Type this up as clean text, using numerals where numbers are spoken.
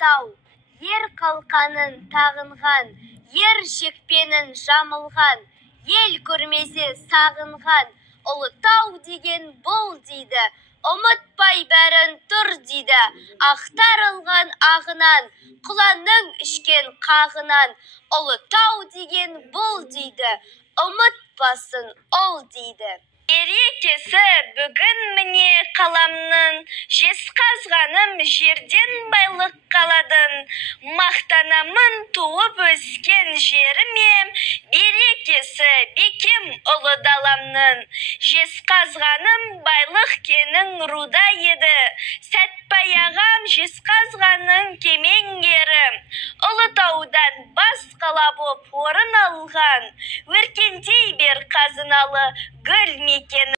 Ұлытау, ер қалқанын тағынған, ер шекпенін жамылған, ел көрмесе сағынған. Ұлытау деген бұл дейді, ұмытпай бәрін тұр дейді. Ақтарылған ағынан, құланның ішкен қағынан. Ұлытау деген бұл дейді, ұмытпасын ол дейді. Берекесі бүгін міне қаламның, жезқазғаным жерден байлық қаладың. Мақтанамын туып өскен жеріме, берекесі бекем ұлы даламның. Жезқазғаным байлық кенің руда еді, Сәтбай ағам Жезқазғанның кемеңгері. Ұлытаудан бас қала боп орын алған, өркендей бер қазыналы гүл мекені.